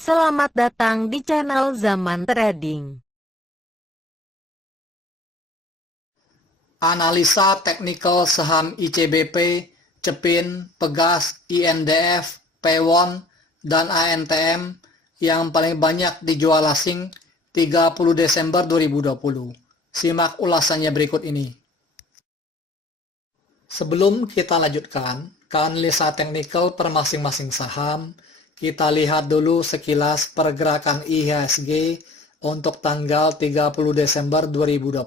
Selamat datang di channel Zaman Trading. Analisa teknikal saham ICBP, Cepin, Pegas, INDF, Pewon, dan ANTM yang paling banyak dijual asing 30 Desember 2020. Simak ulasannya berikut ini. Sebelum kita lanjutkan ke analisa teknikal per masing-masing saham, kita lihat dulu sekilas pergerakan IHSG untuk tanggal 30 Desember 2020.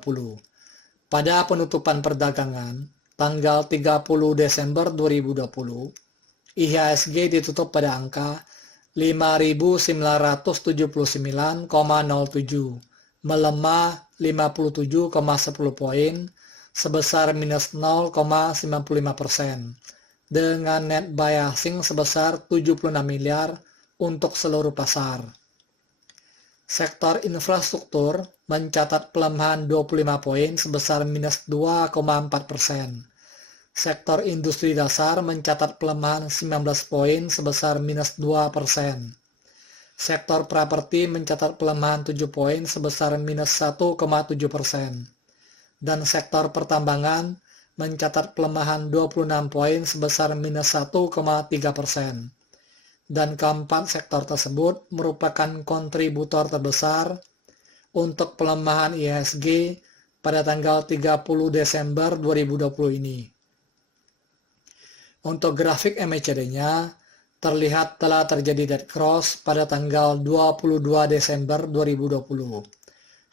Pada penutupan perdagangan, tanggal 30 Desember 2020, IHSG ditutup pada angka 5.979,07, melemah 57,10 poin, sebesar minus 0,95%, dengan net buy asing sebesar 76 miliar untuk seluruh pasar. Sektor infrastruktur mencatat pelemahan 25 poin sebesar minus 2,4%. Sektor industri dasar mencatat pelemahan 19 poin sebesar minus 2%. Sektor properti mencatat pelemahan 7 poin sebesar minus 1,7%. Dan sektor pertambangan mencatat pelemahan 26 poin sebesar minus 1,3%. Dan keempat sektor tersebut merupakan kontributor terbesar untuk pelemahan IHSG pada tanggal 30 Desember 2020 ini. Untuk grafik MACD-nya, terlihat telah terjadi dead cross pada tanggal 22 Desember 2020.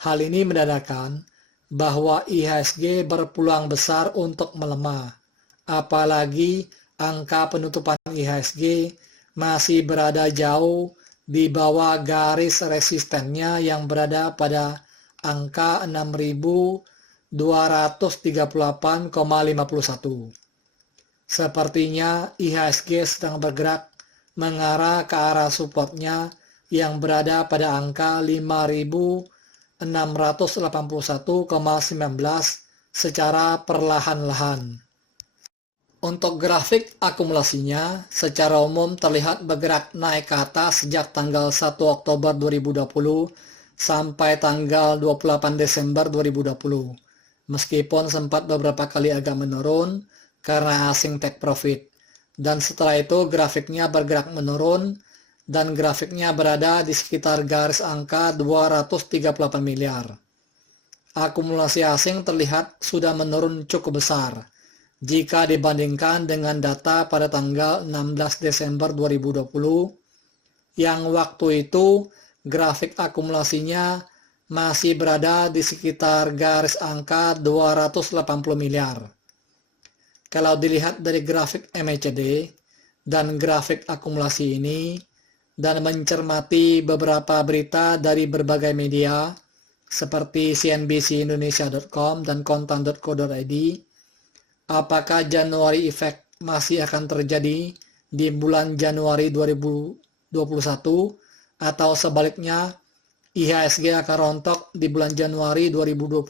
Hal ini menandakan bahwa IHSG berpeluang besar untuk melemah, apalagi angka penutupan IHSG masih berada jauh di bawah garis resistennya yang berada pada angka 6.238,51. Sepertinya IHSG sedang bergerak mengarah ke arah supportnya yang berada pada angka 5.681,19 secara perlahan-lahan. Untuk grafik akumulasinya, secara umum terlihat bergerak naik ke atas sejak tanggal 1 Oktober 2020 sampai tanggal 28 Desember 2020. Meskipun sempat beberapa kali agak menurun karena asing take profit. Dan setelah itu grafiknya bergerak menurun dan grafiknya berada di sekitar garis angka 238 miliar. Akumulasi asing terlihat sudah menurun cukup besar jika dibandingkan dengan data pada tanggal 16 Desember 2020, yang waktu itu grafik akumulasinya masih berada di sekitar garis angka 280 miliar. Kalau dilihat dari grafik MACD dan grafik akumulasi ini, dan mencermati beberapa berita dari berbagai media, seperti cnbcindonesia.com dan kontan.co.id, apakah Januari Effect masih akan terjadi di bulan Januari 2021 atau sebaliknya IHSG akan rontok di bulan Januari 2021?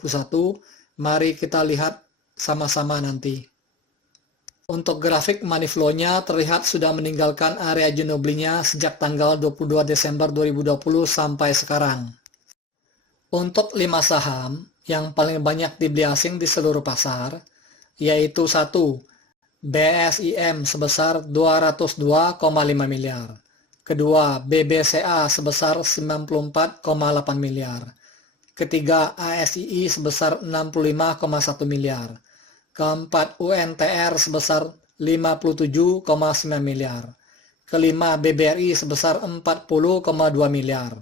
Mari kita lihat sama-sama nanti. Untuk grafik money flow-nya terlihat sudah meninggalkan area jual belinya sejak tanggal 22 Desember 2020 sampai sekarang. Untuk 5 saham yang paling banyak dibeli asing di seluruh pasar, yaitu 1. BSIM sebesar 202,5 miliar. Kedua, BBCA sebesar 94,8 miliar. Ketiga, ASII sebesar 65,1 miliar. Keempat, UNTR sebesar 57,9 miliar. Kelima, BBRI sebesar 40,2 miliar.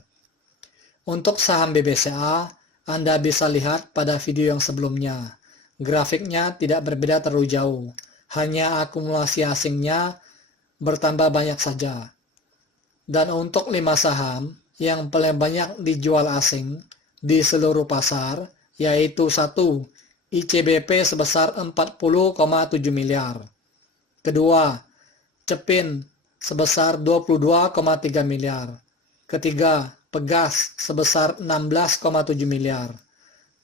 Untuk saham BBCA, Anda bisa lihat pada video yang sebelumnya. Grafiknya tidak berbeda terlalu jauh, hanya akumulasi asingnya bertambah banyak saja. Dan untuk 5 saham yang paling banyak dijual asing di seluruh pasar, yaitu 1. ICBP sebesar 40,7 miliar. Kedua, Cepin sebesar 22,3 miliar. Ketiga, Pegas sebesar 16,7 miliar.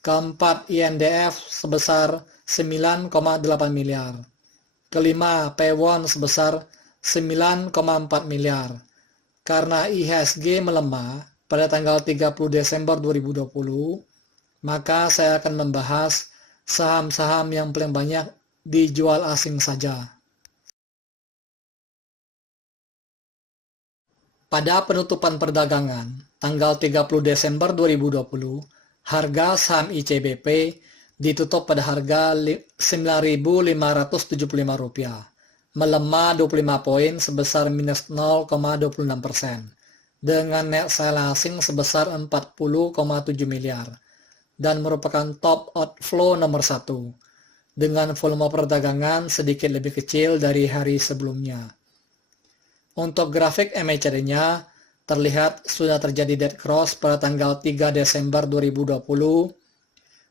Keempat, INDF sebesar 9,8 miliar. Kelima, Pewon sebesar 9,4 miliar. Karena IHSG melemah pada tanggal 30 Desember 2020, maka saya akan membahas saham-saham yang paling banyak dijual asing saja. Pada penutupan perdagangan tanggal 30 Desember 2020, harga saham ICBP ditutup pada harga Rp9.575, melemah 25 poin sebesar minus 0,26%, dengan net sale asing sebesar 40,7 miliar, dan merupakan top outflow nomor 1, dengan volume perdagangan sedikit lebih kecil dari hari sebelumnya. Untuk grafik MACD-nya, terlihat sudah terjadi dead cross pada tanggal 3 Desember 2020,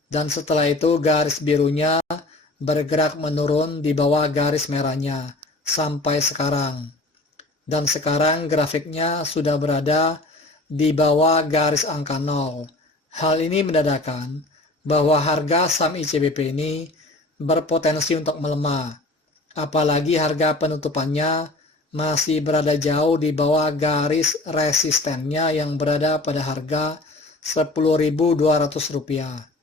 dan setelah itu garis birunya bergerak menurun di bawah garis merahnya sampai sekarang. Dan sekarang grafiknya sudah berada di bawah garis angka 0. Hal ini menandakan bahwa harga saham ICBP ini berpotensi untuk melemah, apalagi harga penutupannya masih berada jauh di bawah garis resistennya yang berada pada harga Rp10.200.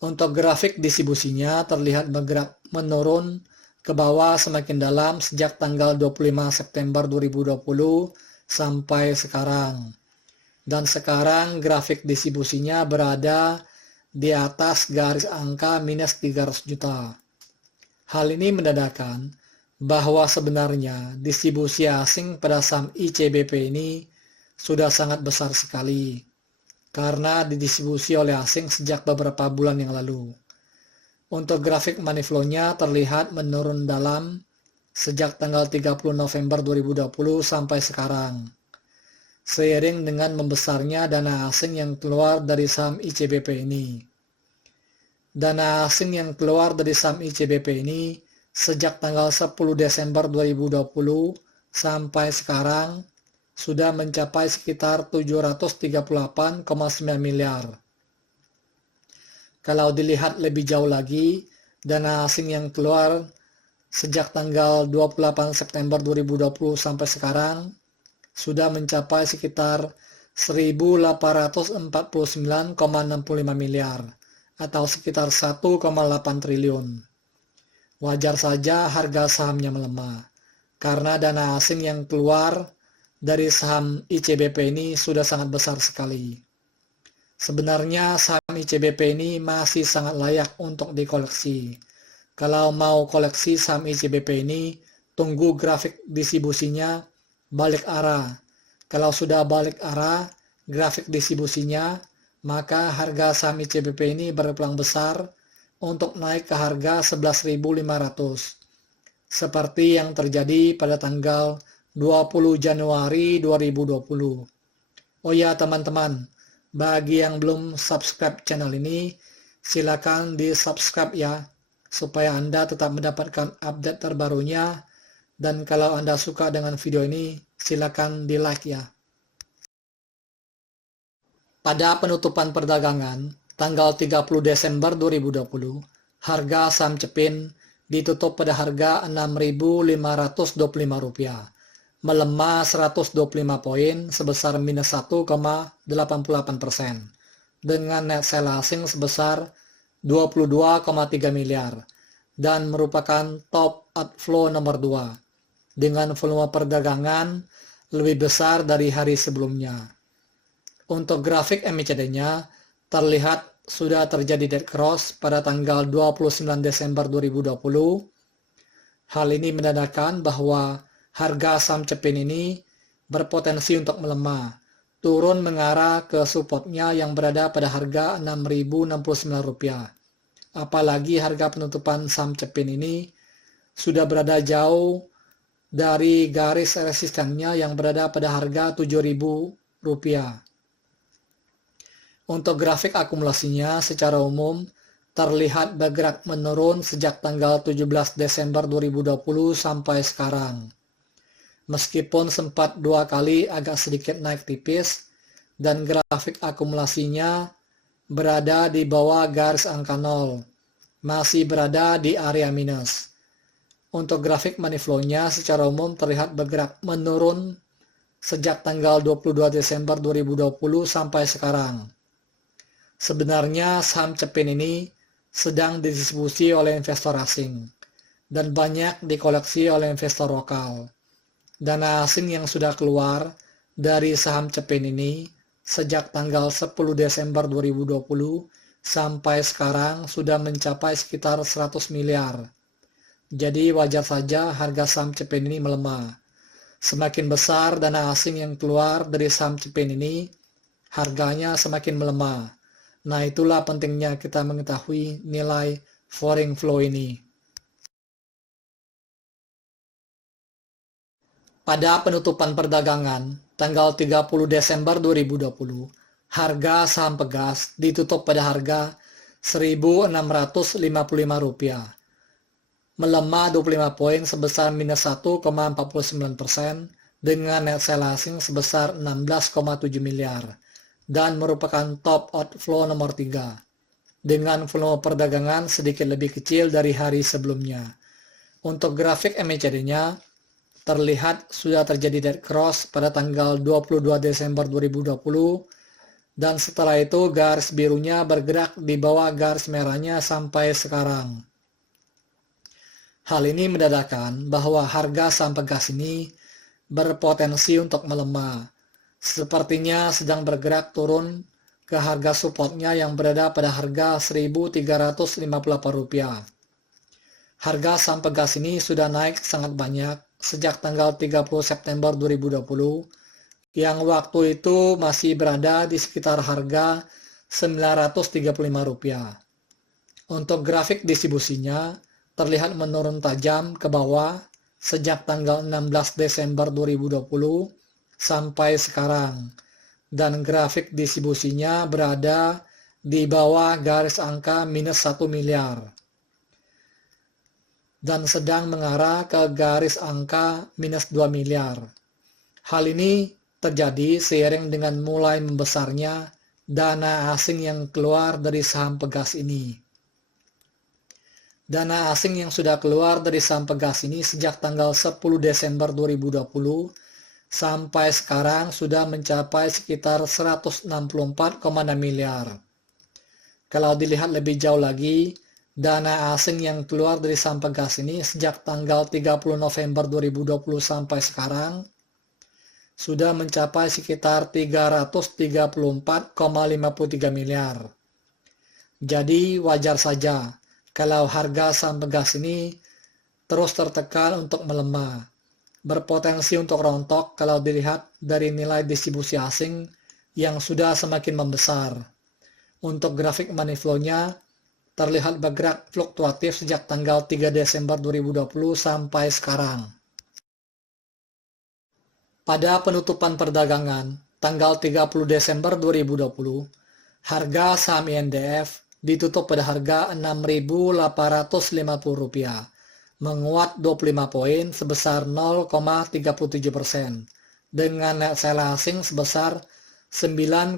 Untuk grafik distribusinya terlihat bergerak menurun ke bawah semakin dalam sejak tanggal 25 September 2020 sampai sekarang. Dan sekarang grafik distribusinya berada di atas garis angka minus 300 juta. Hal ini menandakan bahwa sebenarnya distribusi asing pada saham ICBP ini sudah sangat besar sekali karena didistribusi oleh asing sejak beberapa bulan yang lalu. Untuk grafik money flow-nya terlihat menurun dalam sejak tanggal 30 November 2020 sampai sekarang, seiring dengan membesarnya dana asing yang keluar dari saham ICBP ini. Dana asing yang keluar dari saham ICBP ini sejak tanggal 10 Desember 2020 sampai sekarang sudah mencapai sekitar 738,9 miliar. Kalau dilihat lebih jauh lagi, dana asing yang keluar sejak tanggal 28 September 2020 sampai sekarang sudah mencapai sekitar 1.849,65 miliar atau sekitar 1,8 triliun. Wajar saja harga sahamnya melemah, karena dana asing yang keluar dari saham ICBP ini sudah sangat besar sekali. Sebenarnya saham ICBP ini masih sangat layak untuk dikoleksi. Kalau mau koleksi saham ICBP ini, tunggu grafik distribusinya balik arah. Kalau sudah balik arah grafik distribusinya, maka harga saham ICBP ini berpeluang besar untuk naik ke harga 11.500 seperti yang terjadi pada tanggal 20 Januari 2020. Oh ya teman-teman, bagi yang belum subscribe channel ini, silakan di subscribe ya, supaya Anda tetap mendapatkan update terbarunya, dan kalau Anda suka dengan video ini, silakan di like ya. Pada penutupan perdagangan tanggal 30 Desember 2020, harga saham Cepin ditutup pada harga Rp6.525, melemah 125 poin sebesar minus 1,88%, dengan net sale asing sebesar 22,3 miliar, dan merupakan top outflow nomor 2, dengan volume perdagangan lebih besar dari hari sebelumnya. Untuk grafik MACD-nya, terlihat sudah terjadi dead cross pada tanggal 29 Desember 2020. Hal ini menandakan bahwa harga saham Cepin ini berpotensi untuk melemah, turun mengarah ke supportnya yang berada pada harga Rp6.069. Apalagi harga penutupan saham Cepin ini sudah berada jauh dari garis resistennya yang berada pada harga Rp7.000. Untuk grafik akumulasinya secara umum terlihat bergerak menurun sejak tanggal 17 Desember 2020 sampai sekarang. Meskipun sempat dua kali agak sedikit naik tipis dan grafik akumulasinya berada di bawah garis angka 0, masih berada di area minus. Untuk grafik money flow-nya secara umum terlihat bergerak menurun sejak tanggal 22 Desember 2020 sampai sekarang. Sebenarnya saham Cepin ini sedang didistribusi oleh investor asing dan banyak dikoleksi oleh investor lokal. Dana asing yang sudah keluar dari saham Cepin ini sejak tanggal 10 Desember 2020 sampai sekarang sudah mencapai sekitar 100 miliar. Jadi wajar saja harga saham Cepin ini melemah. Semakin besar dana asing yang keluar dari saham Cepin ini, harganya semakin melemah. Nah, itulah pentingnya kita mengetahui nilai foreign flow ini. Pada penutupan perdagangan tanggal 30 Desember 2020, harga saham Pegas ditutup pada harga Rp1.655, melemah 25 poin sebesar minus 1,49% dengan net sell asing sebesar 16,7 miliar dan merupakan top outflow nomor 3 dengan volume perdagangan sedikit lebih kecil dari hari sebelumnya. Untuk grafik MACD-nya, terlihat sudah terjadi dead cross pada tanggal 22 Desember 2020 dan setelah itu garis birunya bergerak di bawah garis merahnya sampai sekarang. Hal ini menandakan bahwa harga saham Pegas ini berpotensi untuk melemah. Sepertinya sedang bergerak turun ke harga supportnya yang berada pada harga Rp1.358. Harga saham Pegas ini sudah naik sangat banyak sejak tanggal 30 September 2020 yang waktu itu masih berada di sekitar harga Rp935. Untuk grafik distribusinya terlihat menurun tajam ke bawah sejak tanggal 16 Desember 2020 sampai sekarang dan grafik distribusinya berada di bawah garis angka minus 1 miliar dan sedang mengarah ke garis angka minus 2 miliar. Hal ini terjadi seiring dengan mulai membesarnya dana asing yang keluar dari saham Pegas ini. Dana asing yang sudah keluar dari saham Pegas ini sejak tanggal 10 Desember 2020 sampai sekarang sudah mencapai sekitar 164,6 miliar. Kalau dilihat lebih jauh lagi, dana asing yang keluar dari saham Pegas ini sejak tanggal 30 November 2020 sampai sekarang sudah mencapai sekitar 334,53 miliar. Jadi wajar saja kalau harga saham Pegas ini terus tertekan untuk melemah. Berpotensi untuk rontok kalau dilihat dari nilai distribusi asing yang sudah semakin membesar. Untuk grafik money flow-nya terlihat bergerak fluktuatif sejak tanggal 3 Desember 2020 sampai sekarang. Pada penutupan perdagangan tanggal 30 Desember 2020, harga saham INDF ditutup pada harga Rp6.850, menguat 25 poin sebesar 0,37% dengan net sell asing sebesar 9,8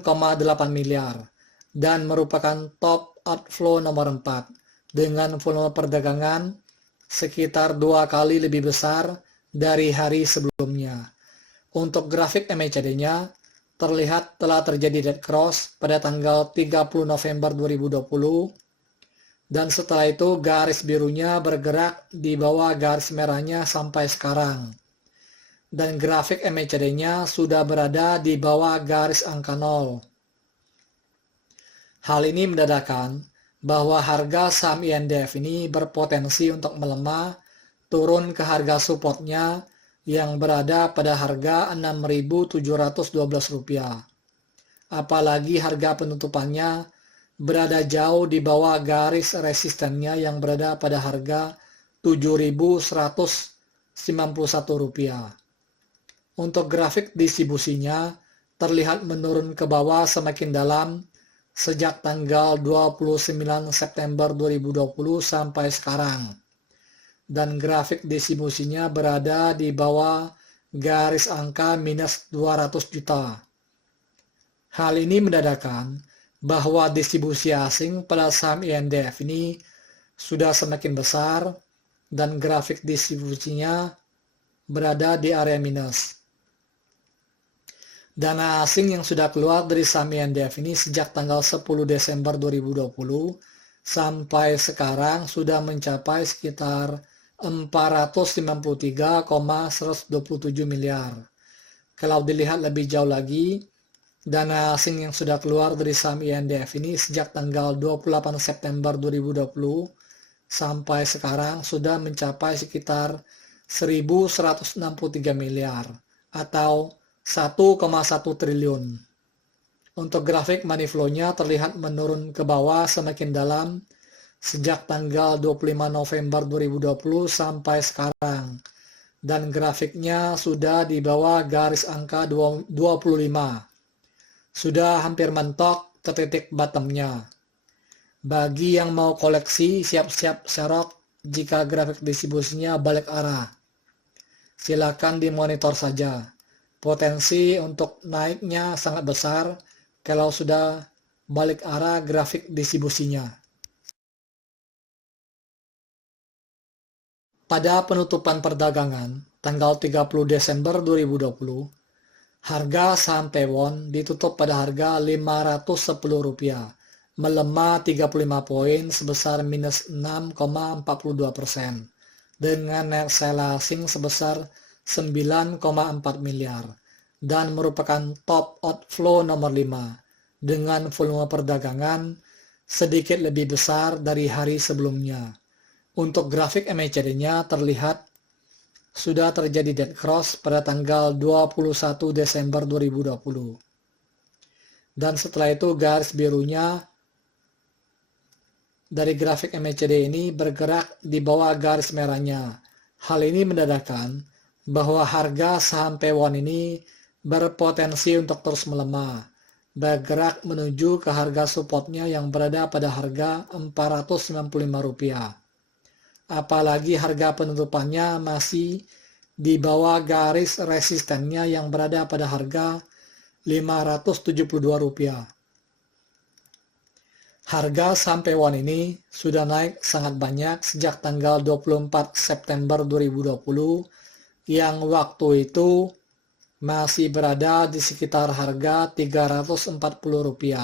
miliar dan merupakan top outflow nomor 4 dengan volume perdagangan sekitar 2 kali lebih besar dari hari sebelumnya. Untuk grafik MACD-nya terlihat telah terjadi dead cross pada tanggal 30 November 2020 dan setelah itu garis birunya bergerak di bawah garis merahnya sampai sekarang. Dan grafik MACD-nya sudah berada di bawah garis angka 0. Hal ini menandakan bahwa harga saham INDF ini berpotensi untuk melemah turun ke harga supportnya yang berada pada harga Rp6.712. Apalagi harga penutupannya berada jauh di bawah garis resistennya yang berada pada harga Rp7.191. Untuk grafik distribusinya terlihat menurun ke bawah semakin dalam sejak tanggal 29 September 2020 sampai sekarang. Dan grafik distribusinya berada di bawah garis angka minus 200 juta. Hal ini menandakan bahwa distribusi asing pada saham INDF ini sudah semakin besar dan grafik distribusinya berada di area minus. Dana asing yang sudah keluar dari saham INDF ini sejak tanggal 10 Desember 2020 sampai sekarang sudah mencapai sekitar 493,127 miliar. Kalau dilihat lebih jauh lagi, dana asing yang sudah keluar dari saham INDF ini sejak tanggal 28 September 2020 sampai sekarang sudah mencapai sekitar 1.163 miliar atau 1,1 triliun. Untuk grafik money flow-nya terlihat menurun ke bawah semakin dalam sejak tanggal 25 November 2020 sampai sekarang. Dan grafiknya sudah di bawah garis angka 25. Sudah hampir mentok ke titik bottomnya. Bagi yang mau koleksi, siap-siap serok jika grafik distribusinya balik arah. Silakan dimonitor saja. Potensi untuk naiknya sangat besar kalau sudah balik arah grafik distribusinya. Pada penutupan perdagangan tanggal 30 Desember 2020, harga saham Pewon ditutup pada harga Rp510, melemah 35 poin sebesar minus 6,42%, dengan net sell asing sebesar 9,4 miliar dan merupakan top outflow nomor 5 dengan volume perdagangan sedikit lebih besar dari hari sebelumnya. Untuk grafik MACD-nya terlihat sudah terjadi dead cross pada tanggal 21 Desember 2020. Dan setelah itu garis birunya dari grafik MACD ini bergerak di bawah garis merahnya. Hal ini menandakan bahwa harga saham Pewon ini berpotensi untuk terus melemah, bergerak menuju ke harga supportnya yang berada pada harga Rp495. Apalagi harga penutupannya masih di bawah garis resistennya yang berada pada harga Rp572. Harga saham Pewon ini sudah naik sangat banyak sejak tanggal 24 September 2020 yang waktu itu masih berada di sekitar harga Rp340.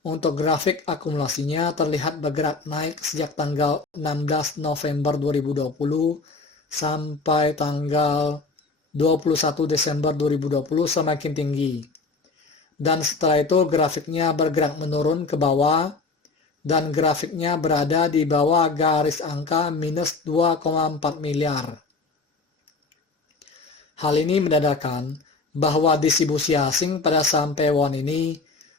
Untuk grafik akumulasinya terlihat bergerak naik sejak tanggal 16 November 2020 sampai tanggal 21 Desember 2020 semakin tinggi. Dan setelah itu grafiknya bergerak menurun ke bawah dan grafiknya berada di bawah garis angka minus 2,4 miliar. Hal ini menandakan bahwa distribusi asing pada saham Pewon ini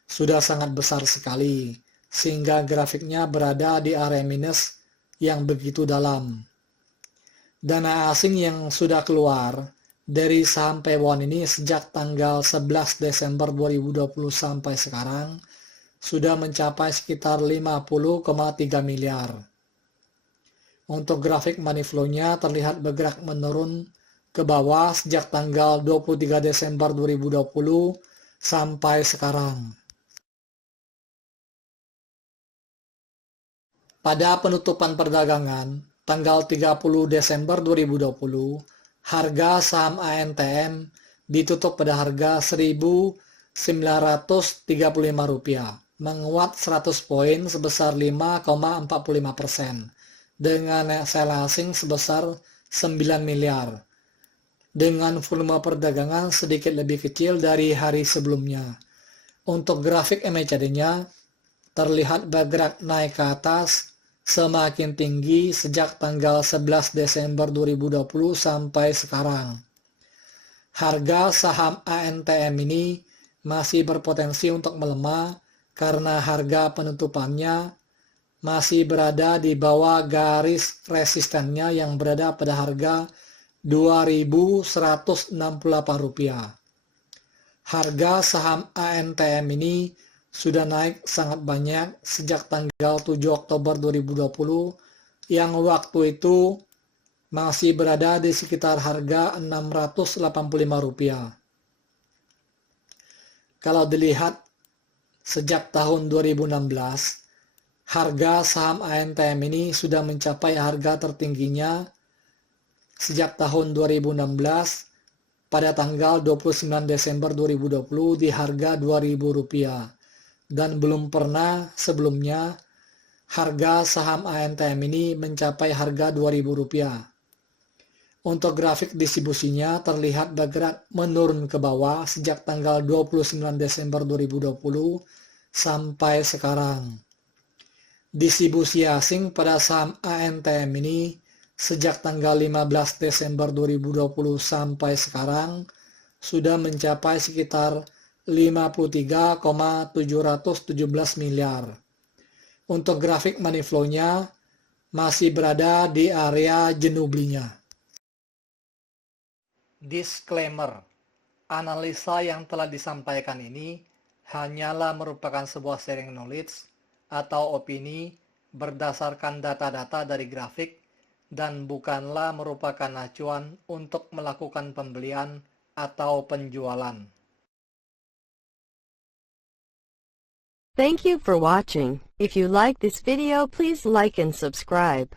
sudah sangat besar sekali, sehingga grafiknya berada di area minus yang begitu dalam. Dana asing yang sudah keluar dari saham Pewon ini sejak tanggal 11 Desember 2020 sampai sekarang sudah mencapai sekitar 50,3 miliar. Untuk grafik money flow-nya terlihat bergerak menurun ke bawah sejak tanggal 23 Desember 2020 sampai sekarang. Pada penutupan perdagangan tanggal 30 Desember 2020, harga saham ANTM ditutup pada harga Rp1.935, menguat 100 poin sebesar 5,45% dengan net sell asing sebesar 9 miliar. Dengan volume perdagangan sedikit lebih kecil dari hari sebelumnya. Untuk grafik MACD-nya terlihat bergerak naik ke atas semakin tinggi sejak tanggal 11 Desember 2020 sampai sekarang. Harga saham ANTM ini masih berpotensi untuk melemah karena harga penutupannya masih berada di bawah garis resistennya yang berada pada harga Rp2.168. Harga saham ANTM ini sudah naik sangat banyak sejak tanggal 7 Oktober 2020 yang waktu itu masih berada di sekitar harga Rp685. Kalau dilihat sejak tahun 2016, harga saham ANTM ini sudah mencapai harga tertingginya sejak tahun 2016 pada tanggal 29 Desember 2020 di harga Rp2.000 dan belum pernah sebelumnya harga saham ANTM ini mencapai harga Rp2.000. Untuk grafik distribusinya terlihat bergerak menurun ke bawah sejak tanggal 29 Desember 2020 sampai sekarang. Distribusi asing pada saham ANTM ini sejak tanggal 15 Desember 2020 sampai sekarang sudah mencapai sekitar 53,717 miliar. Untuk grafik money flow-nya masih berada di area jenuh belinya. Disclaimer, analisa yang telah disampaikan ini hanyalah merupakan sebuah sharing knowledge atau opini berdasarkan data-data dari grafik dan bukanlah merupakan acuan untuk melakukan pembelian atau penjualan. Thank you for watching. If you like this video, please like and subscribe.